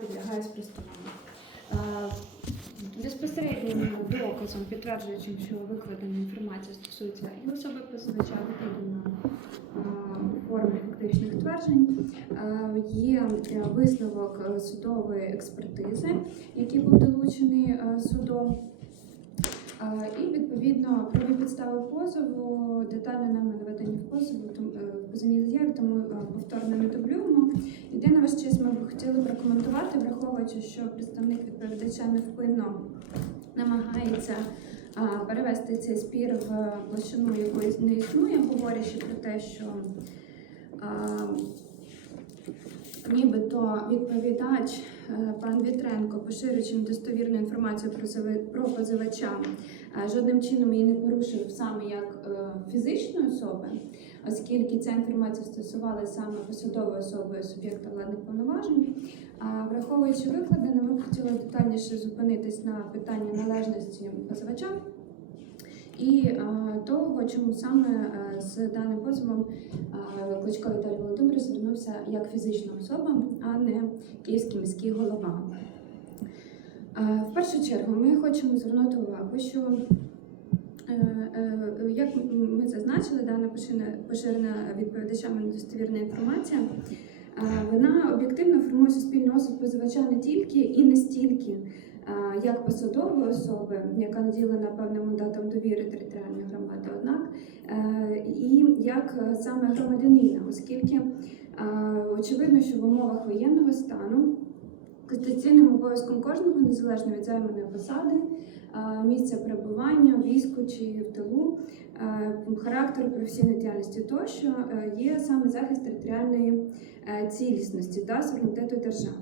підлягає спростуванню. Е, Безпосереднім доказом, підтверджуючим, що викладена інформація стосується і особи позивача, відповідно у формі фактичних тверджень, е, є е, висновок е, судової експертизи, який був долучений е, судом. Е, І відповідно праві підстави позову детально нами наведені в позову тому- заяви, тому е, повторно не дублюємо. Єдине ваш честь, ми б хотіли прокоментувати, враховуючи, що представник відповідача невпинно намагається перевести цей спір в площину, якої не існує, говорячи про те, що нібито відповідач пан Вітренко, поширюючи недостовірну інформацію про позивача, е, жодним чином її не порушив саме як е, фізичної особи, оскільки ця інформація стосувалася саме посадової особи суб'єкта владних повноважень. А враховуючи викладене, ми хотіли детальніше зупинитись на питанні належності позивача і е, того, чому саме е, з даним позовом е, Кличко Віталій Володимирович звернувся як фізична особа, а не київський міський голова. В першу чергу ми хочемо звернути увагу, що Як ми зазначили, дана поширена- відповідачами недостовірна інформація, вона об'єктивно формує суспільний осуд позивача не тільки і не стільки як посадової особи, яка наділена певним мандатом довіри територіальної громади, однак е, і як саме громадянина, оскільки очевидно, що в умовах воєнного стану конституційним обов'язком кожного, незалежно від займаної посади, місця перебування, війську чи в тилу, характеру професійної діяльності тощо е, є саме захист територіальної е, цілісності та суверенітету держави.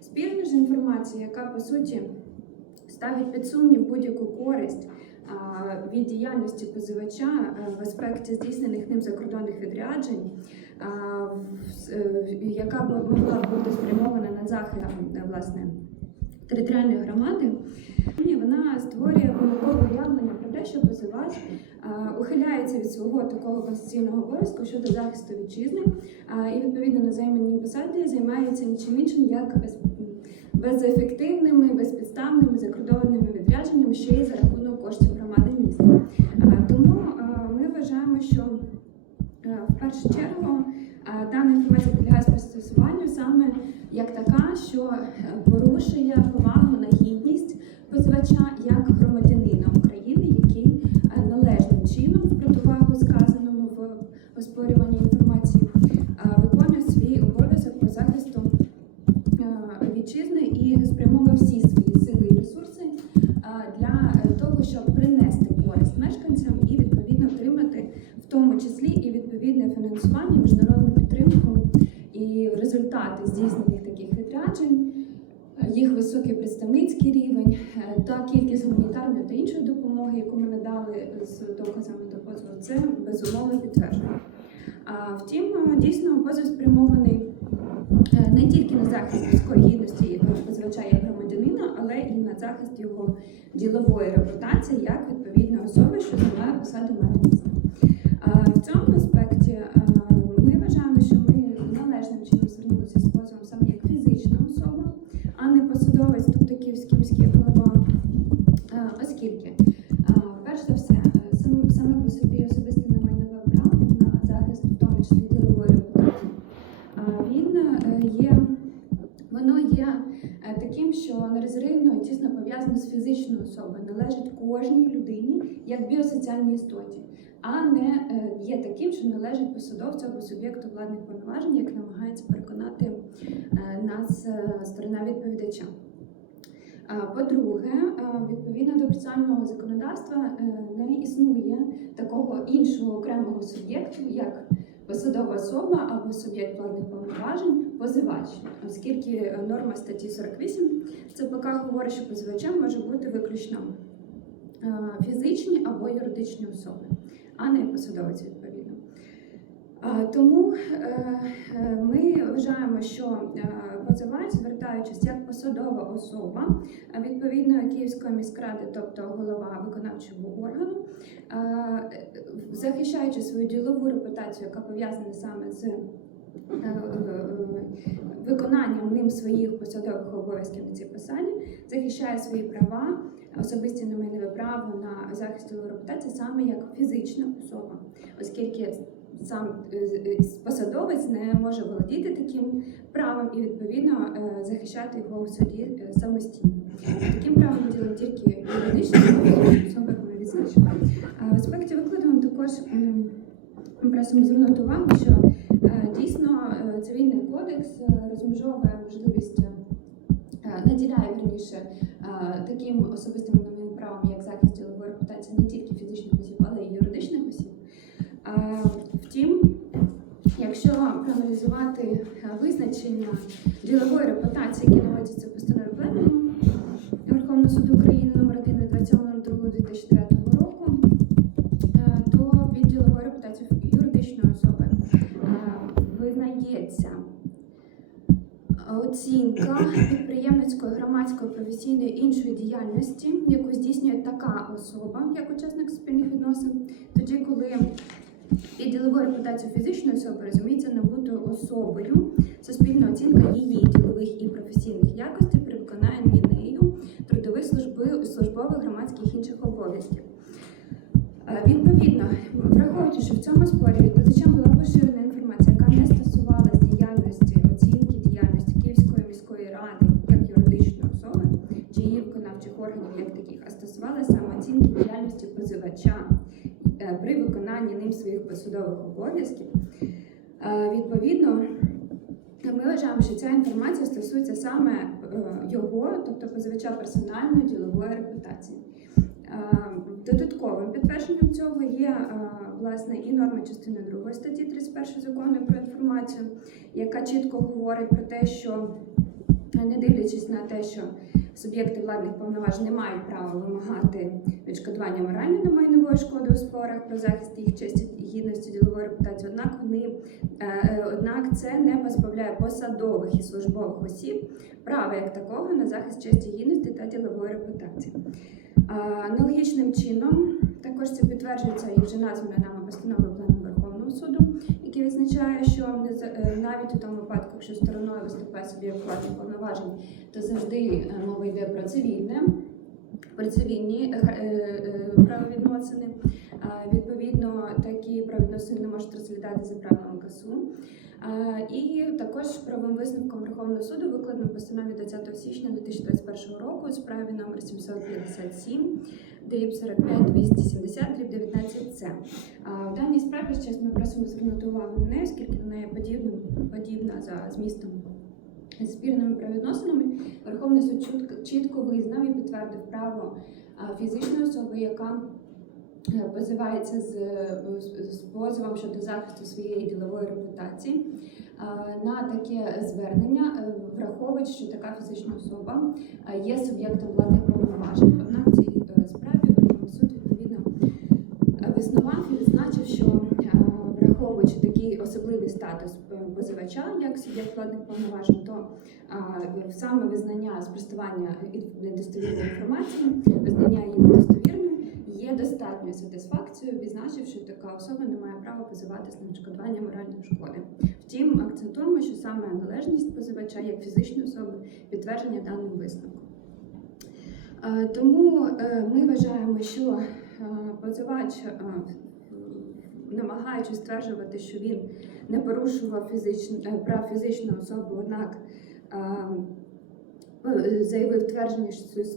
Спільна ж інформація, яка по суті ставить під сумнів будь-яку користь від діяльності позивача е, в аспекті здійснених ним закордонних відряджень, е, яка б могла бути спрямована на захист е, власне територіальної громади, вона створює помилкове уявлення про те, що позивач ухиляється від свого такого конституційного обов'язку щодо захисту вітчизни, і відповідно на займаній посаді займається нічим іншим, як безефективними, безпідставними закордонними відрядженнями, ще й за рахунок коштів громади міста. Тому ми вважаємо, що в першу чергу дана інформація підлягає застосуванню саме як така, що е, порушує повагу на гідність позивача як громадянина України, який е, належним чином в противагу сказаному в оспорюванні інформації е, виконує свій обов'язок по захисту е, вітчизни і спрямовує всі свої сили і ресурси е, для е, того, щоб принести користь мешканцям і відповідно отримати в тому числі і відповідне фінансування, міжнародну підтримку і результати здійснених таких відряджень, е, їх високий представницький рівень е, та кількість гуманітарної та іншої допомоги, яку ми надали з доказами до позову, це безумовно втім, е, дійсно позов спрямований е, не тільки на захист міської гідності позивача як громадянина, але і на захист його ділової репутації як відповідної особи, що займає посаду мера міста. Особою, належить кожній людині як біосоціальній істоті, а не е, є таким, що належить посадовцю або суб'єкту владних повноважень, як намагається переконати е, нас е, сторона відповідача. По-друге, відповідно до процесуального законодавства не існує такого іншого окремого суб'єкту, як посадова особа або суб'єкт владних повноважень, позивач, оскільки е, норма статті 48 ЦПК говорить, що позивачем може бути виключно е, фізичні або юридичні особи, а не посадовець відповідно. Тому е, ми вважаємо, що позивач, звертаючись як посадова особа е, відповідної Київської міськради, тобто голова виконавчого органу, е, захищаючи свою ділову репутацію, яка пов'язана саме з е, виконанням ним своїх посадових обов'язків на цій посаді захищає свої права, особисті на майнове право на захист репутації саме як фізична особа, оскільки сам е, е, посадовець не може володіти таким правом і відповідно е, захищати його у суді самостійно. Таким правом ділить тільки юридичні особи відзначили. В аспекті викладу також просимо звернути увагу, що дійсно під діловою репутацією фізичної особи розуміється набути особою суспільна оцінка її ділових і професійних якостей при виконанні нею трудових служби, службових громадських інших обов'язків. Е, Відповідно, враховуючи, що в цьому спорі відповідачам була поширена інформація, яка не стосувалась діяльності, оцінки діяльності Київської міської ради як юридичної особи чи її виконавчих органів як таких, а стосувалася саме оцінки діяльності позивача при виконанні ним своїх посудових обов'язків. Е, Відповідно, ми вважаємо, що ця інформація стосується саме е, його, тобто позивача персональної ділової репутації. Е, Додатковим підтвердженням цього є е, власне і норма частини 2 статті 31 закону про інформацію, яка чітко говорить про те, що е, не дивлячись на те, що суб'єкти владних повноважень не мають права вимагати відшкодування моральної та майнової шкоди у спорах про захист їх честі гідності ділової репутації. Однак вони е, е, однак це не позбавляє посадових і службових осіб права як такого на захист честі гідності та ділової репутації. Аналогічним чином також це підтверджується і вже названа нами постановою Плену Верховного суду, який відзначає, що е, навіть у тому випадку, якщо стороною виступає собі вкладних повноважень, то завжди е, мова йде про цивільне, про цивільні е, правовідносини. Відповідно, такі правовідносини можуть розглядатися за правилами КАСУ. І також правовим висновком Верховного суду викладено постанові 20 січня 2021 року у справі номер 757 дріб 45 270 дріб 19 с В даній справі зараз ми просимо звернути увагу на неї, оскільки вона є подібна, подібна за змістом спірними правовідносинами. Верховний суд чітко визнав і підтвердив право фізичної особи, яка позивається з, з- з позовом щодо захисту своєї ділової репутації е, на таке звернення, е, враховуючи, що така фізична особа е, є суб'єктом владних повноважень. Однак цій е, справі суд відповідно е, визнавав і відзначив, що е, враховуючи такий особливий статус е, позивача як суб'єкт владних повноважень, то е, саме визнання спростування недостовірної інформації, визнання її недостовірною є достатньою сатисфакцією, відзначивши, що така особа не має права позиватись на відшкодування моральної шкоди. Втім, акцентуємо, що саме належність позивача як фізичної особи підтвердження даним висновком. Е, Тому е, ми вважаємо, що е, позивач, намагаючись стверджувати, що він не порушував фізичн- е, прав фізичної особи, однак заявив твердження,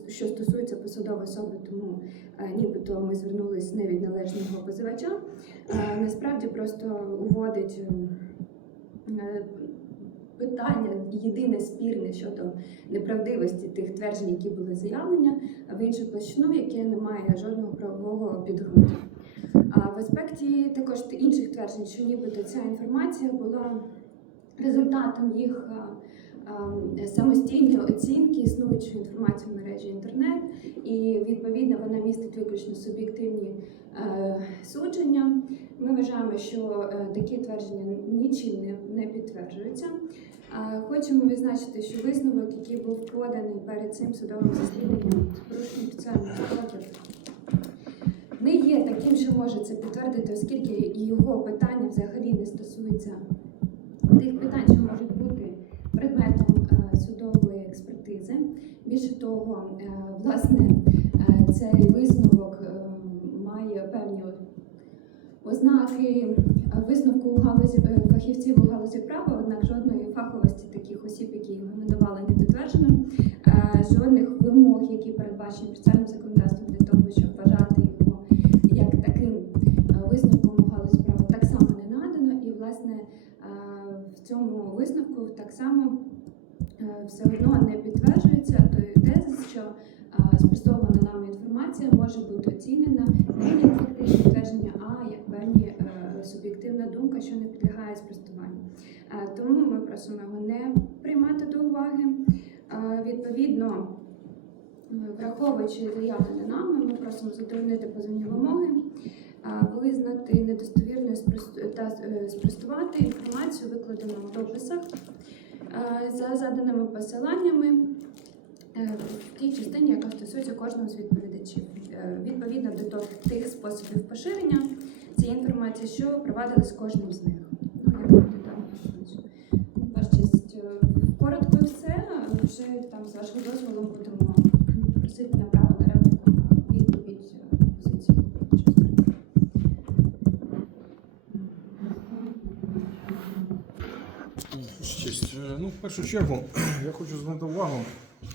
що стосується посадової особи, тому е, нібито ми звернулись не від належного позивача. Е, Насправді просто уводить е, е, питання єдине спірне щодо неправдивості тих тверджень, які були заявлені, в іншу площину, яке не має жодного правового підґрунтя. В аспекті також інших тверджень, що нібито ця інформація була результатом їх самостійної оцінки існуючої інформації в мережі інтернет, і відповідно вона містить виключно суб'єктивні е, судження. Ми вважаємо, що е, такі твердження нічим не, підтверджуються. Хочемо відзначити, що висновок, який був поданий перед цим судовим засіданням з спеціальних строків, не є таким, що може це підтвердити, оскільки його питання взагалі не стосується тих питань, що можуть предметом е, судової експертизи. Більше того, е, власне, е, цей висновок має певні ознаки висновку галузі фахівців у галузі права, однак жодної фаховості таких осіб, які його надавали, не підтверджено. Е, Жодних вимог, які передбачені спеціальним законодавством для того, щоб вважати його як таким е, висновком у галузі права, так само не надано. І власне е, в цьому висновку так само е, все одно не підтверджується той тезис, що е, спростована нами інформація може бути оцінена не як фактичне підтвердження, а як певні е, суб'єктивна думка, що не підлягає спростуванню. Е, Тому ми просимо його не приймати до уваги. Е, Відповідно, е, враховуючи заявлене нами, ми просимо задовольнити позовні вимоги, визнати недостовірною та е, спростувати інформацію, викладену в дописах за заданими посиланнями е, в тій частині, яка стосується кожного з відповідачів, Е, відповідно до тих- способів поширення цієї інформації, що провадились кожним з них. Ну, коротко все. Вже там з вашого дозволу будемо просити на право на репліку на відповідь е, позиції. учасника. Честь. Е, Ну, в першу чергу, я хочу звернути увагу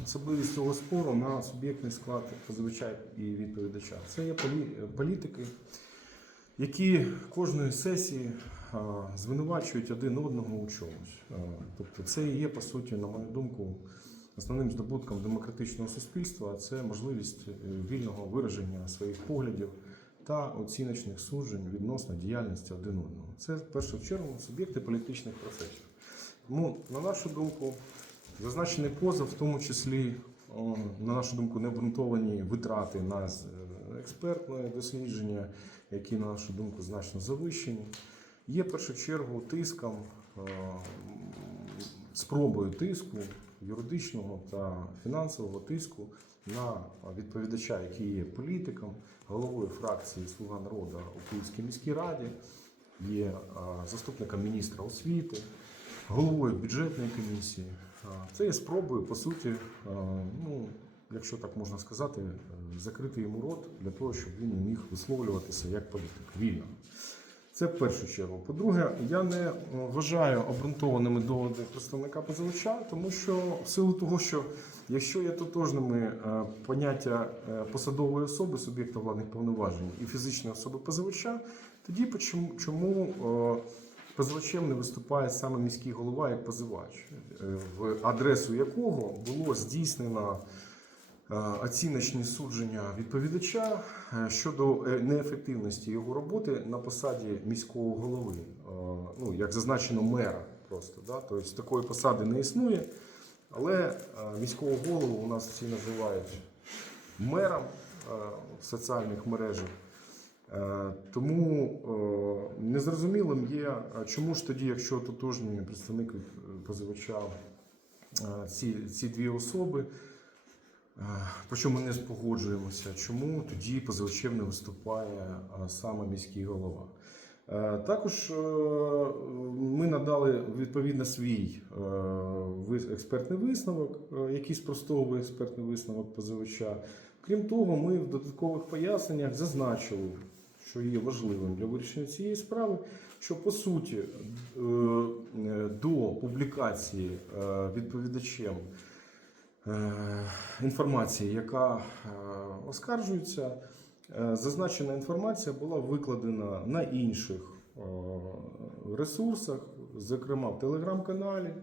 особливість цього спору на суб'єктний склад позивача і відповідача. Це є політики, які кожної сесії звинувачують один одного у чомусь. Тобто, це є, по суті, на мою думку, основним здобутком демократичного суспільства це можливість е, вільного вираження своїх поглядів та оціночних суджень відносно діяльності один одного. Це в першу чергу суб'єкти політичних процесів. Тому, на нашу думку, зазначений позов, в тому числі, на нашу думку, необґрунтовані витрати на е, експертне дослідження, які, на нашу думку, значно завищені, є в першу чергу тиском, е, спробою тиску юридичного та фінансового тиску на відповідача, який є політиком, головою фракції Слуга народу у Київській міській раді, є е, заступником міністра освіти, головою бюджетної комісії. Це є спробою, по суті, ну, якщо так можна сказати, е, закрити йому рот для того, щоб він не міг висловлюватися як політик вільно. Це в першу чергу. По-друге, я не е, вважаю обґрунтованими доводи представника позивача, тому що в силу того, що якщо є тотожними е, поняття посадової особи, суб'єкта владних повноважень і фізичної особи позивача, тоді чому позивачем не виступає саме міський голова як позивач, е, в адресу якого було здійснено е, оціночні судження відповідача е, щодо неефективності його роботи на посаді міського голови, ну як зазначено мера, просто да? тобто такої посади не існує. Але міського голову у нас всі називають мером в соціальних мережах. Е, Тому е, незрозумілим є, чому ж тоді, якщо тотожні представник від, е, позивача ці, ці дві особи, е, причому ми не спогоджуємося, чому тоді позивачем не виступає саме міський голова. Також ми надали відповідно свій експертний висновок, який спростовує експертний висновок позивача. Крім того, ми в додаткових поясненнях зазначили, що є важливим для вирішення цієї справи, що по суті е, е, до публікації е, відповідачем інформації, яка оскаржується, зазначена інформація була викладена на інших ресурсах, зокрема в телеграм-каналі,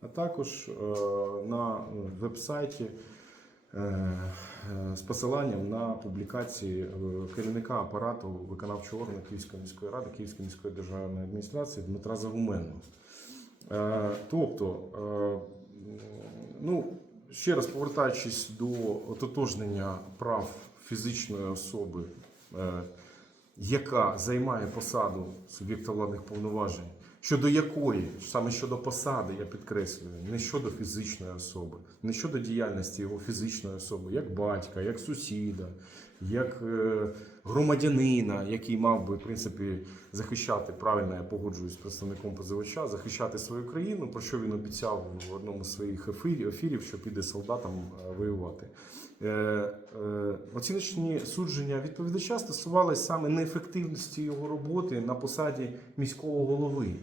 а також на веб-сайті е, з посиланням на публікації е, керівника апарату виконавчого органу Київської міської ради, Київської міської державної адміністрації Дмитра Загуменного. Е, Тобто, е, ну, ще раз повертаючись до ототожнення прав фізичної особи, е, яка займає посаду суб'єкта владних повноважень, щодо якої, саме щодо посади, я підкреслюю, не щодо фізичної особи, не щодо діяльності його фізичної особи, як батька, як сусіда, як е, громадянина, який мав би в принципі захищати правильно, я погоджуюсь з представником позивача, захищати свою країну, про що він обіцяв в одному з своїх ефірів, що піде солдатам е, воювати. Е, е, Оціночні судження відповідача стосувалися саме неефективності його роботи на посаді міського голови,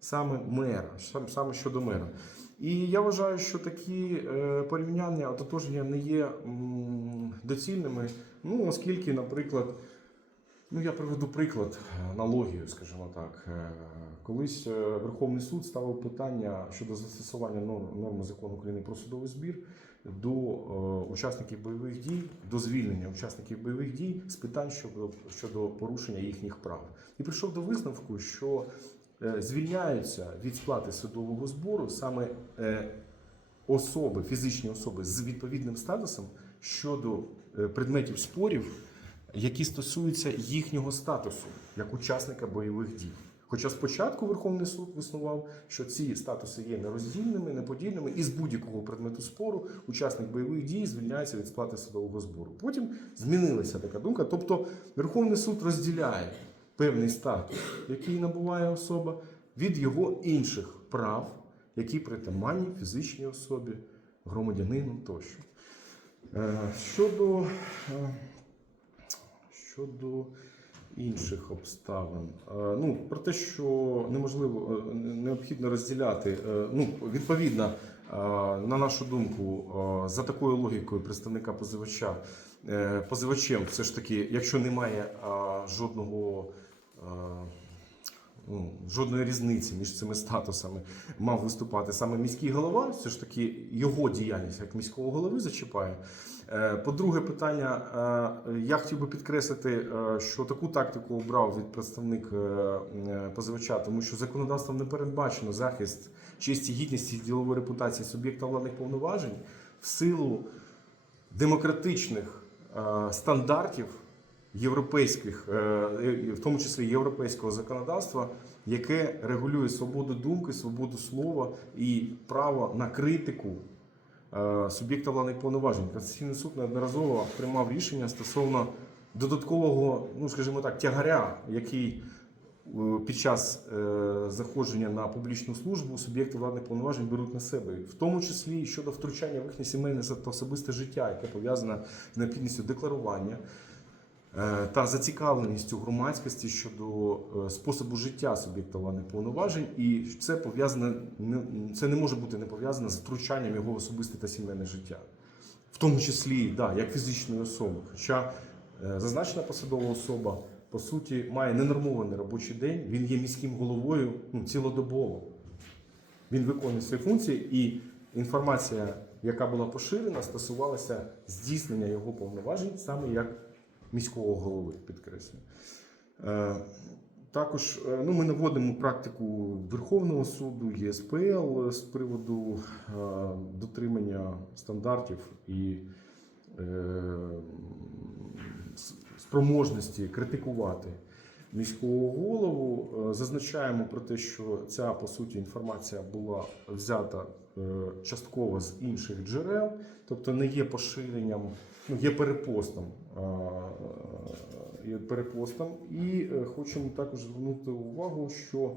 саме мера, саме щодо мера. І я вважаю, що такі порівняння, ототожнення не є доцільними, ну, оскільки, наприклад, ну я приведу приклад, аналогію, скажімо так. Е, Колись е, Верховний суд ставив питання щодо застосування норми закону України про судовий збір до е, учасників бойових дій, до звільнення учасників бойових дій з питань щодо, щодо порушення їхніх прав. І прийшов до висновку, що звільняються від сплати судового збору саме особи, фізичні особи з відповідним статусом щодо предметів спорів, які стосуються їхнього статусу як учасника бойових дій. Хоча спочатку Верховний суд виснував, що ці статуси є нероздільними, неподільними, і з будь-якого предмету спору учасник бойових дій звільняється від сплати судового збору. Потім змінилася така думка. Тобто Верховний суд розділяє певний статус, який набуває особа, від його інших прав, які притаманні фізичній особі, громадянину тощо. Е, Щодо, е, щодо інших обставин, е, ну, про те, що неможливо, необхідно розділяти, ну, відповідно, на нашу думку, за такою логікою представника позивача, позивачем все ж таки, якщо немає жодного. Ну, жодної різниці між цими статусами мав виступати саме міський голова. Все ж таки його діяльність як міського голови зачіпає. Е, По-друге, питання е, я хотів би підкреслити, е, що таку тактику обрав від представник позивача, тому що законодавством не передбачено захист честі, гідності ділової репутації суб'єкта владних повноважень в силу демократичних стандартів європейських, е, в тому числі європейського законодавства, яке регулює свободу думки, свободу слова і право на критику е, суб'єкта владних повноважень. Конституційний суд неодноразово приймав рішення стосовно додаткового, ну скажімо так, тягаря, який е, під час заходження на публічну службу суб'єкти владних повноважень беруть на себе, в тому числі щодо втручання в їхнє сімейне та особисте життя, яке пов'язане з необхідністю декларування та зацікавленістю громадськості щодо е, способу життя суб'єкта владних повноважень, і це пов'язане не- це не може бути не пов'язане з втручанням його особисте та сімейне життя, в тому числі да, як фізичної особи. Хоча е, зазначена посадова особа по суті має ненормований робочий день, він є міським головою ну, цілодобово. Він виконує свої функції, і інформація, яка була поширена, стосувалася здійснення його повноважень саме як міського голови, підкреслюю. Е, Також е, ну, ми наводимо практику Верховного суду, ЄСПЛ з приводу е, дотримання стандартів і спроможності критикувати міського голову. Е, Зазначаємо про те, що ця по суті інформація була взята е, частково з інших джерел, тобто не є поширенням, ну є перепостом. е, Є перепостом. І хочемо також звернути увагу, що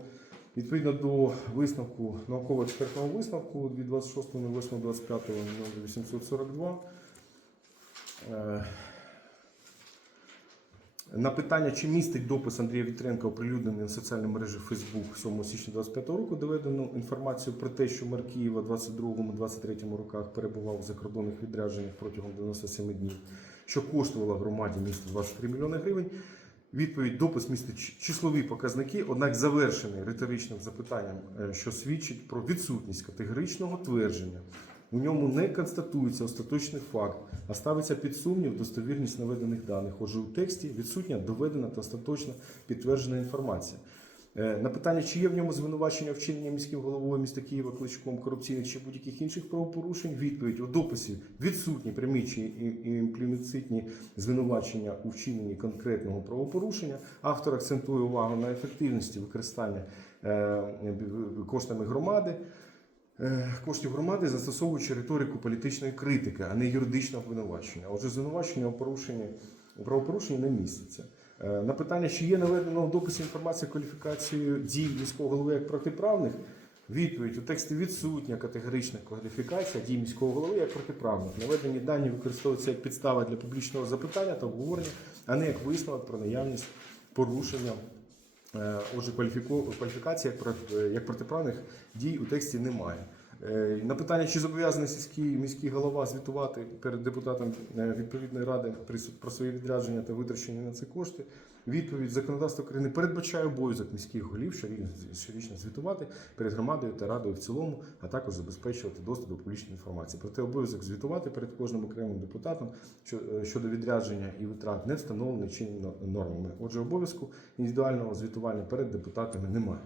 відповідно до висновку науково-експертного висновку від 26.08.25 номер 842 е, на питання, чи містить допис Андрія Вітренка, оприлюднений в соціальній мережі Facebook 7 січня 25 року, доведено інформацію про те, що мер Києва в 22-23 роках перебував в закордонних відрядженнях протягом 97 днів, що коштувало громаді міста 23 мільйони гривень. Відповідь допис містить числові показники, однак завершений риторичним запитанням, е, що свідчить про відсутність категоричного твердження. У ньому не констатується остаточний факт, а ставиться під сумнів достовірність наведених даних. Отже, у тексті відсутня доведена та остаточно підтверджена інформація. Е, На питання, чи є в ньому звинувачення вчинення міським головою міста Києва кличком корупційних чи будь-яких інших правопорушень, відповідь у дописі відсутні прямі чи і- і звинувачення у вчиненні конкретного правопорушення. Автор акцентує увагу на ефективності використання е, коштами громади. Е, Коштів громади застосовуючи риторику політичної критики, а не юридичного обвинувачення. Отже, звинувачення у порушенні правопорушення не міститься. Е, На питання, чи є наведено в дописі інформація кваліфікацію дій міського голови як протиправних, відповідь у тексті відсутня категорична кваліфікація дій міського голови як протиправних. Наведені дані використовуються як підстава для публічного запитання та обговорення, а не як висновок про наявність порушення. Е, Отже, кваліфікації проти- як протиправних дій у тексті немає. Е, На питання, чи зобов'язаний сільський міський голова звітувати перед депутатом е, відповідної ради про свої відрядження та витрачені на це кошти, відповідь законодавства України передбачає обов'язок міських голів щорічно звітувати перед громадою та радою в цілому, а також забезпечувати доступ до публічної інформації. Проте обов'язок звітувати перед кожним окремим депутатом е, щодо відрядження і витрат не встановлений чинними нормами. Отже, обов'язку індивідуального звітування перед депутатами немає.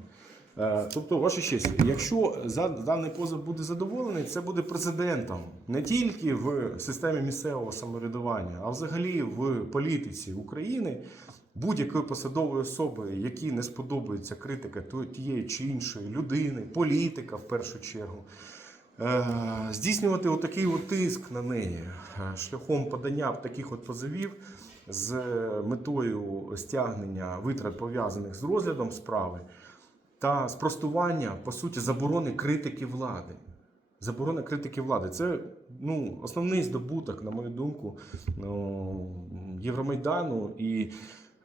Е, Тобто, ваша честь, якщо даний позов буде задоволений, це буде прецедентом не тільки в системі місцевого самоврядування, а взагалі в політиці України будь-якої посадової особи, якій не сподобається критика тієї чи іншої людини, політика в першу чергу. е, Здійснювати отакий от тиск на неї е, шляхом подання таких от позовів з метою стягнення витрат пов'язаних з розглядом справи та спростування, по суті, заборони критики влади. Заборона критики влади. Це ну, основний здобуток, на мою думку, ну, Євромайдану і,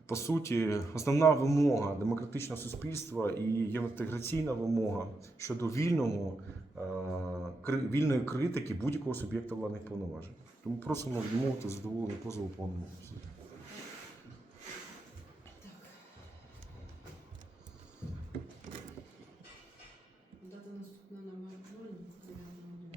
по суті, основна вимога демократичного суспільства і євроінтеграційна вимога щодо вільного, е, вільної критики будь-якого суб'єкта владних повноважень. Тому просимо відмовити задоволення позову повному.